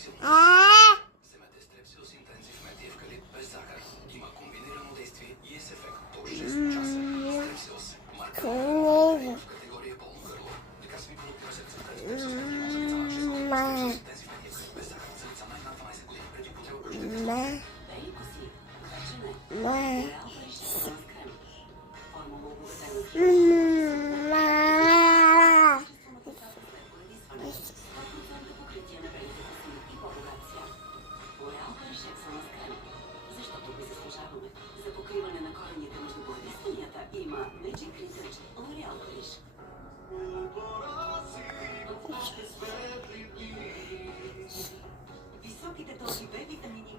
Вземете стрепсилс интензив мед и евкалипт без захар. Има комбинирано действие и е с ефект до 6 часа. Стрепсилс. Марка в категория болно гърло. Лекарствени продукти на сърцето. Стрепсилс мед лимон за лица над 6 години. Стрепсилс интензив мед и евкалипт без захар за лица над 12 години. Преди употреба прочетете. Защото го заслужаваме. За покриване на корените между благодействанията има Magic Research L'Oreal Париж. Високите дози Б витамини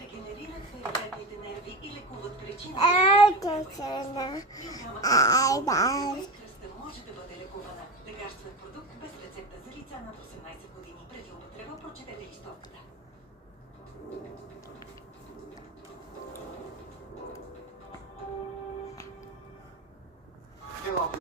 регенерират периферните нерви и лекуват причината. Кръста може да бъде лекувана. Лекарствен продукт без рецепта за лица над 18 години.